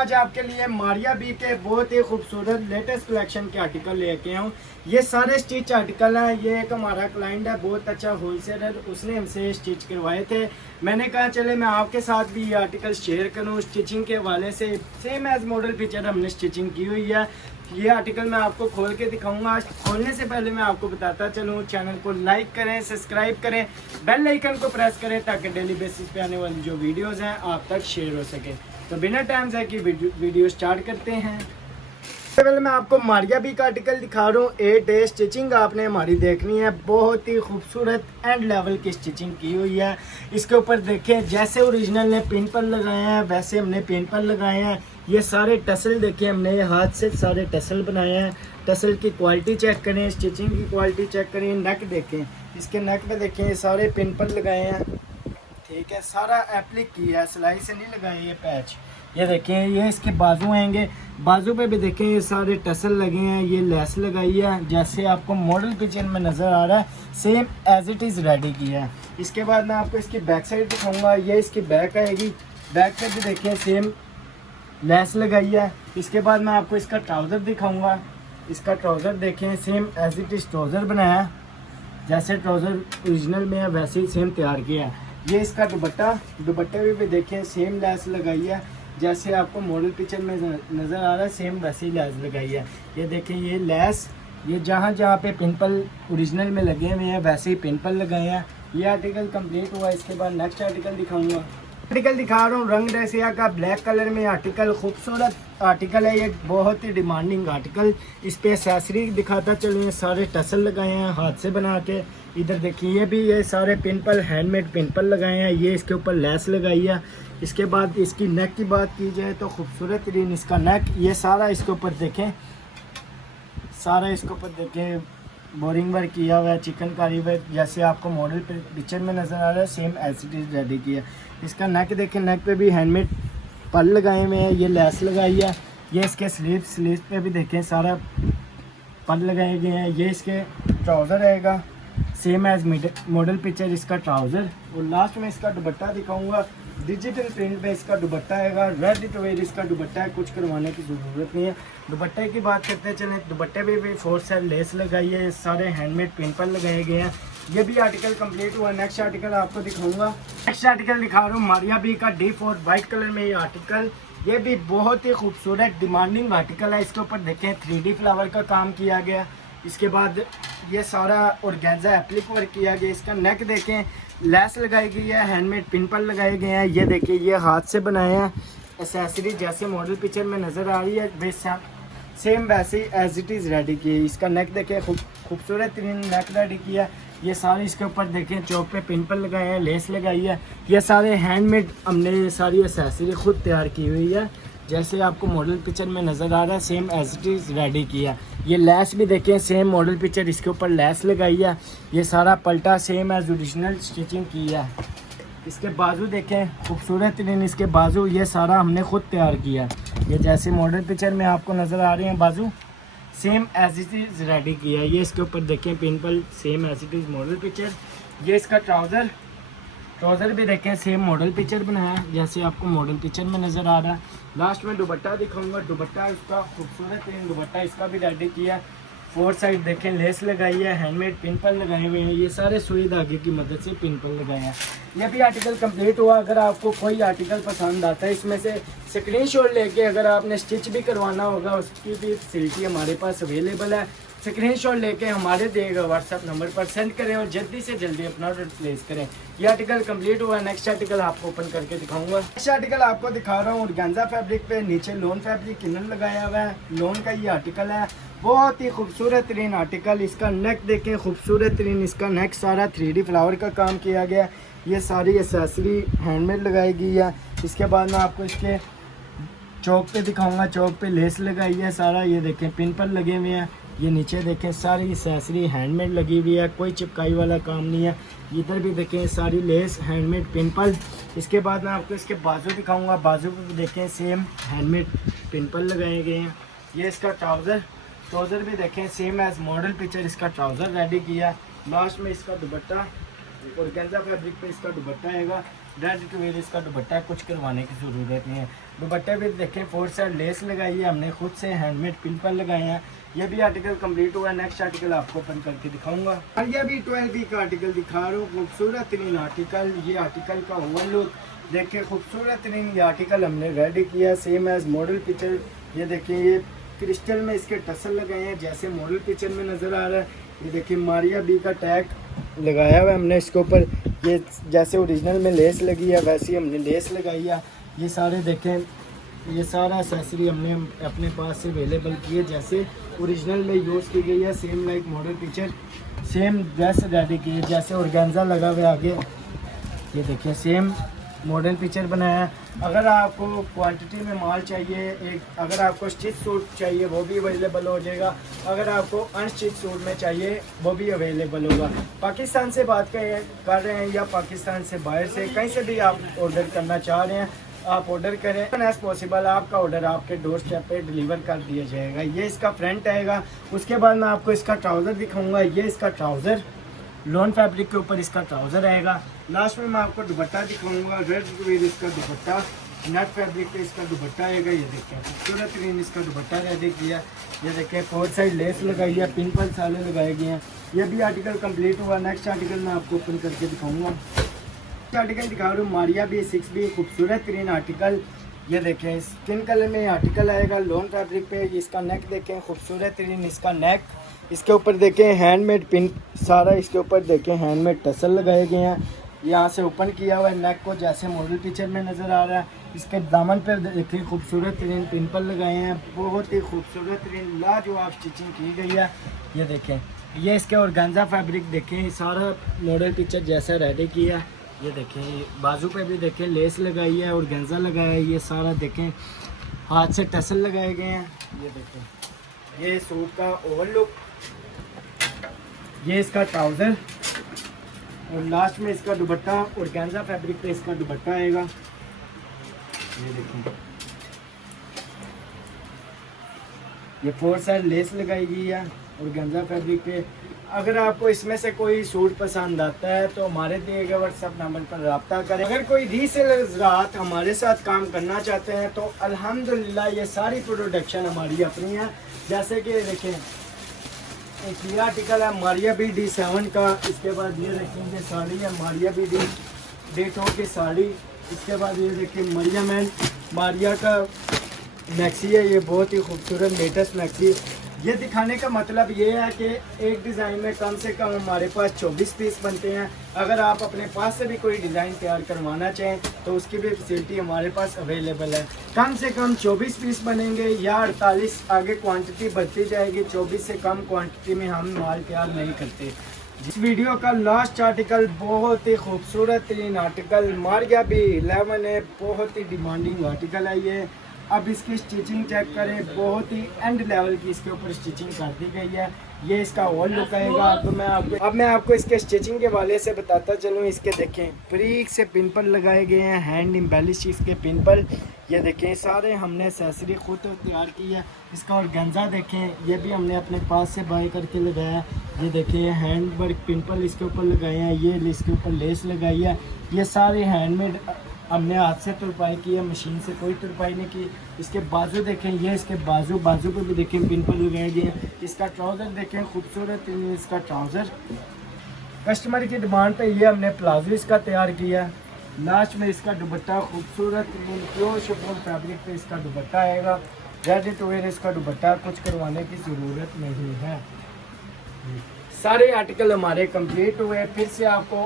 आज आपके लिए मारिया बी के बहुत ही खूबसूरत लेटेस्ट कलेक्शन के आर्टिकल लेके आऊँ। ये सारे स्टिच आर्टिकल हैं। ये एक हमारा क्लाइंट है, बहुत अच्छा होलसेलर, उसने हमसे स्टिच करवाए थे। मैंने कहा चले मैं आपके साथ भी ये आर्टिकल शेयर करूँ। स्टिचिंग के हवाले से सेम एज मॉडल पिक्चर हमने स्टिचिंग की हुई है। ये आर्टिकल मैं आपको खोल के दिखाऊंगा। खोलने से पहले मैं आपको बताता चलूँ, चैनल को लाइक करें, सब्सक्राइब करें, बेल आइकन को प्रेस करें ताकि डेली बेसिस पे आने वाली जो वीडियोस हैं आप तक शेयर हो सके। तो बिना टाइम से की वीडियो स्टार्ट करते हैं। सबसे पहले मैं आपको मारिया बी का आर्टिकल दिखा रहा हूँ। 8 स्टिचिंग आपने हमारी देखनी है। बहुत ही खूबसूरत एंड लेवल की स्टिचिंग की हुई है। इसके ऊपर देखें, जैसे ओरिजिनल ने पिन लगाए हैं वैसे हमने पिन लगाए हैं। ये सारे टसल देखें, हमने हाथ से सारे टसल बनाए हैं। टसल की क्वालिटी चेक करें, स्टिचिंग की क्वालिटी चेक करें। नेक देखें, इसके नेक पे देखें ये सारे पिन लगाए हैं। ठीक है, सारा एप्लिक किया है, सिलाई से नहीं लगाए ये पैच। ये देखें, ये इसके बाजू आएंगे, बाजू पे भी देखें ये सारे टसल लगे हैं। ये लेस लगाई है जैसे आपको मॉडल पिक्चर में नज़र आ रहा है, same as it is ready किया है। इसके बाद मैं आपको इसकी बैक साइड दिखाऊंगा। ये इसकी बैक आएगी, बैक पे भी देखें सेम लेस लगाई है। इसके बाद मैं आपको इसका ट्राउज़र दिखाऊंगा। इसका ट्राउज़र देखें, same as it is trouser बनाया, जैसे ट्राउज़र ओरिजिनल में है वैसे ही सेम तैयार किया है। ये इसका दुपट्टा, दुपट्टे भी देखें सेम लेस लगाई है, जैसे आपको मॉडल पिक्चर में नज़र आ रहा है सेम वैसे ही लेस लगाई है। ये देखें, ये लेस, ये जहाँ जहाँ पे पिंपल ओरिजिनल में लगे हुए हैं वैसे ही पिंपल लगाए हैं। ये आर्टिकल कंप्लीट हुआ। इसके बाद नेक्स्ट आर्टिकल दिखाऊंगा। आर्टिकल दिखा रहा हूँ रंग ड्रेसिया का, ब्लैक कलर में आर्टिकल, खूबसूरत आर्टिकल है। ये बहुत ही डिमांडिंग आर्टिकल। इस पे एक्सेसरी दिखाता चलिए, सारे टसल लगाए हैं हाथ से बना के। इधर देखिए, ये भी ये सारे पिंपल, हैंडमेड पिंपल लगाए हैं। ये इसके ऊपर लेस लगाई है। इसके बाद इसकी नेक की बात की जाए तो खूबसूरत तरीन इसका नेक, ये सारा इसके ऊपर देखें, सारा इसके ऊपर देखें बोरिंग वर्क किया हुआ है, चिकनकारी वर्क, जैसे आपको मॉडल पिक्चर में नज़र आ रहा है same as it is ready किया। इसका नेक देखें, नेक पे भी हैंडमेड पल लगाए हुए हैं, ये लेस लगाई है। ये इसके स्लीव पे भी देखें सारा पल लगाए गए हैं। ये इसके ट्राउज़र रहेगा सेम एज मॉडल पिक्चर इसका ट्राउज़र। और लास्ट में इसका दुपट्टा दिखाऊंगा। डिजिटल प्रिंट में इसका दुपट्टा आएगा, रेडी टू वेयर इसका दुपट्टा है, कुछ करवाने की ज़रूरत नहीं है। दुपट्टे की बात करते चलें, दुपट्टे पे भी 4 साइड लेस लगाई है, सारे हैंडमेड पिंपल लगाए गए हैं। ये भी आर्टिकल कंप्लीट हुआ। नेक्स्ट आर्टिकल आपको दिखाऊंगा। नेक्स्ट आर्टिकल दिखा रहा हूँ मारिया बी का D4 वाइट कलर में ये आर्टिकल। ये भी बहुत ही खूबसूरत डिमांडिंग आर्टिकल है। इसके ऊपर देखें 3D फ्लावर का काम किया गया। इसके बाद ये सारा ऑर्गेन्जा एप्लिक वर्क किया गया। इसका नेक देखें, लेस लगाई गई है, हैंडमेड पिंपल लगाए गए हैं। ये देखिए, ये हाथ से बनाए हैं एक्सेसरी, जैसे मॉडल पिक्चर में नज़र आ रही है वैसा सेम वैसे ही एज इट इज़ रेडी की है। इसका नेक देखें, खूबसूरत तरीन नेक रेडी किया। ये सारे इसके ऊपर देखें चौक पे पिंपल लगाए हैं, लेस लगाई है। ये सारे हैंडमेड हमने सारी एक्सेसरी खुद तैयार की हुई है, जैसे आपको मॉडल पिक्चर में नज़र आ रहा है same as it is ready किया। ये लेस भी देखें, सेम मॉडल पिक्चर, इसके ऊपर लेस लगाई है। ये सारा पलटा सेम एज ओरिजिनल स्टिचिंग की है। इसके बाजू देखें, खूबसूरत तरीन इसके बाजू, ये सारा हमने खुद तैयार किया। ये जैसे मॉडल पिक्चर में आपको नज़र आ रहे हैं बाजू same as it is ready किया। ये इसके ऊपर देखें pimple same as it is model picture. ये इसका ट्राउज़र भी देखें सेम मॉडल पिक्चर बनाया जैसे आपको मॉडल पिक्चर में नज़र आ रहा है। लास्ट में दुपट्टा दिखाऊंगा। दुपट्टा इसका खूबसूरत है, दुपट्टा इसका भी रेडी किया। 4 साइड देखें लेस लगाई है, हैंडमेड पिंपल लगाए हुए हैं। ये सारे सुई धागे की मदद से पिंपल लगाए हैं। यह भी आर्टिकल कंप्लीट हुआ। अगर आपको कोई आर्टिकल पसंद आता है इसमें से स्क्रीनशॉट लेके अगर आपने स्टिच भी करवाना होगा उसकी भी फैसिलिटी हमारे पास अवेलेबल है। स्क्रीनशॉट लेके हमारे दिए गए व्हाट्सएप नंबर पर सेंड करें और जल्दी से जल्दी अपना ऑर्डर प्लेस करें। ये आर्टिकल कंप्लीट हुआ। नेक्स्ट आर्टिकल आपको ओपन करके दिखाऊंगा। नेक्स्ट आर्टिकल आपको दिखा रहा हूँ ऑर्गेन्जा फैब्रिक पे, नीचे लोन फैब्रिक किनन लगाया हुआ है। लोन का ये आर्टिकल है, बहुत ही खूबसूरत तरीन आर्टिकल। इसका नेक देखें, खूबसूरत तरीन इसका नेक, सारा 3D फ्लावर का काम किया गया। ये सारी एक्सेसरी हैंडमेड लगाई गई है। इसके बाद मैं आपको इसके चौक पे दिखाऊंगा। चौक पे लेस लगाई है सारा, ये देखें पिंपल लगे हुए हैं। ये नीचे देखें सारी एक्सेसरी हैंडमेड लगी हुई है, कोई चिपकाई वाला काम नहीं है। इधर भी देखें सारी लेस हैंडमेड पिंपल। इसके बाद मैं आपको इसके बाजू दिखाऊंगा। बाजू पे भी देखें सेम हैंडमेड पिंपल लगाए गए हैं। ये इसका ट्राउज़र भी देखें सेम एज मॉडल पिक्चर इसका ट्राउज़र रेडी किया। लास्ट में इसका दुपट्टा, ऑर्गेन्जा फैब्रिक पे इसका दुपट्टा आएगा। रेडी टू वेयर इसका दुपट्टा है, कुछ करवाने की ज़रूरत नहीं है। दुपट्टे भी देखें 4 साइड लेस लगाई है हमने, खुद से हैंडमेड पिंपल लगाए हैं। ये भी आर्टिकल कंप्लीट हुआ है। नेक्स्ट आर्टिकल आपको ओपन करके दिखाऊंगा। और ये भी 12B का आर्टिकल दिखा रहा हूँ, खूबसूरत तरीन आर्टिकल। ये आर्टिकल का ओवरलुक देखिए, खूबसूरत तरीन ये आर्टिकल हमने रेडी किया सेम एज मॉडल पिक्चर। ये देखिए, ये क्रिस्टल में इसके टसल लगाए हैं जैसे मॉडल पिक्चर में नज़र आ रहा है। ये देखिए मारिया बी का टैग लगाया हुआ है हमने इसके ऊपर। ये जैसे ओरिजिनल में लेस लगी है वैसे ही हमने लेस लगाई है। ये सारे देखें, ये सारा एक्सेसरी हमने अपने पास से अवेलेबल की है जैसे ओरिजिनल में यूज़ की गई है। Same like model picture, same dress ready की है जैसे ऑर्गेन्जा लगा हुआ है आगे। ये देखिए सेम मॉडर्न पिक्चर बनाया है। अगर आपको क्वांटिटी में माल चाहिए, अगर आपको स्टिच सूट चाहिए वो भी अवेलेबल हो जाएगा। अगर आपको अनस्टिच सूट में चाहिए वो भी अवेलेबल होगा। पाकिस्तान से बात कर रहे हैं या पाकिस्तान से बाहर से कहीं से भी आप ऑर्डर करना चाह रहे हैं, आप ऑर्डर करें एज पॉसिबल। आपका ऑर्डर आपके डोर स्टेप पे डिलीवर कर दिया जाएगा। ये इसका फ्रंट आएगा। उसके बाद मैं आपको इसका ट्राउज़र दिखाऊँगा। ये इसका ट्राउज़र लॉन फैब्रिक के ऊपर इसका ट्राउज़र आएगा। लास्ट में मैं आपको दुपट्टा दिखाऊंगा। रेड वेयर इसका दुपट्टा, नेट फैब्रिक पे इसका दुपट्टा आएगा। ये देखिए खूबसूरत ग्रीन इसका दुपट्टा रेडी किया। ये देखिए 4 साइड लेस लगाई है, पिंपल साले लगाए गए हैं। ये भी आर्टिकल कंप्लीट हुआ। नेक्स्ट आर्टिकल मैं आपको ओपन करके दिखाऊंगा। आर्टिकल दिखा रहा हूँ मारिया बी 6B, खूबसूरत ग्रीन आर्टिकल। ये देखें स्किन कलर में आर्टिकल आएगा लॉन फैब्रिक पे। इसका नेक देखें, खूबसूरत ग्रीन इसका नेक। इसके ऊपर देखें हैंडमेड पिन सारा, इसके ऊपर देखें हैंडमेड टसल लगाए गए हैं। यहाँ से ओपन किया हुआ है नेक को जैसे मॉडल पिक्चर में नज़र आ रहा है। इसके दामन पर देखें खूबसूरत तरीन पिंपल लगाए हैं। बहुत ही खूबसूरत तरीन लाजवाब स्टिचिंग की गई है। ये देखें, ये इसके ऑर्गेन्जा फैब्रिक देखें, सारा मॉडल पिक्चर जैसा रेडी किया है। ये देखें बाजू पे भी देखें लेस लगाई है, ऑर्गेन्जा लगाया है। ये सारा देखें हाथ से टसल लगाए गए हैं। ये देखें ये सूट का ओवरलुक, ये इसका ट्राउज़र और लास्ट में इसका दुपट्टा ऑर्गेन्जा फैब्रिक पे इसका दुपट्टा आएगा। ये देखें, ये 4 साइड लेस लगाई गई है ऑर्गेन्जा फैब्रिक पे। अगर आपको इसमें से कोई सूट पसंद आता है तो हमारे दिए गए व्हाट्सएप नंबर पर रब्ता करें। अगर कोई रीसेलर हज़रात हमारे साथ काम करना चाहते हैं तो अल्हम्दुलिल्लाह ये सारी प्रोडक्शन हमारी अपनी है। जैसे कि देखें एक ये आर्टिकल है मारिया बी D7 का। इसके बाद ये देखेंगे साड़ी है मारिया बी D2 की साड़ी। इसके बाद ये देखिए मरिया मैन मारिया का मैक्सी है। ये बहुत ही खूबसूरत लेटेस्ट मैक्सी। ये दिखाने का मतलब ये है कि एक डिज़ाइन में कम से कम हमारे पास 24 पीस बनते हैं। अगर आप अपने पास से भी कोई डिज़ाइन तैयार करवाना चाहें तो उसकी भी फैसिलिटी हमारे पास अवेलेबल है। कम से कम 24 पीस बनेंगे या 48, आगे क्वांटिटी बढ़ती जाएगी। 24 से कम क्वांटिटी में हम माल तैयार नहीं करते। इस वीडियो का लास्ट आर्टिकल बहुत ही खूबसूरत तरीन आर्टिकल मारिया बी 11 है। बहुत ही डिमांडिंग आर्टिकल है ये। अब इसकी स्टिचिंग चेक करें, बहुत ही एंड लेवल की इसके ऊपर स्टिचिंग कर दी गई है। ये इसका ऑल लुक आएगा। तो मैं आपको इसके स्टिचिंग के वाले से बताता चलूँ। इसके देखें ब्रीक से पिंपल लगाए गए हैं, हैंड एम्बेलिश इसके पिंपल। ये देखें सारे हमने एक्सेसरी खुद तैयार की है। इसका ऑर्गेन्जा देखें, ये भी हमने अपने पास से बाय करके लगाया। ये देखें हैंड वर्क पिंपल इसके ऊपर लगाए हैं। ये इसके ऊपर लेस लगाई है। ये सारे हैंडमेड हमने हाथ से तुरपाई की है, मशीन से कोई तुरपाई नहीं की। इसके बाजू देखें, ये इसके बाजू पे भी देखें पिंपल लगाए गए हैं। इसका ट्राउज़र देखें खूबसूरत इसका ट्राउज़र। कस्टमर की डिमांड पे ये हमने प्लाजो इसका तैयार किया। लास्ट में इसका दुपट्टा खूबसूरत प्योर शिफॉन फैब्रिक पे इसका दुपट्टा आएगा। रेडी टू वेयर इसका दुपट्टा, कुछ करवाने की ज़रूरत नहीं है। सारे आर्टिकल हमारे कंप्लीट हुए। फिर से आपको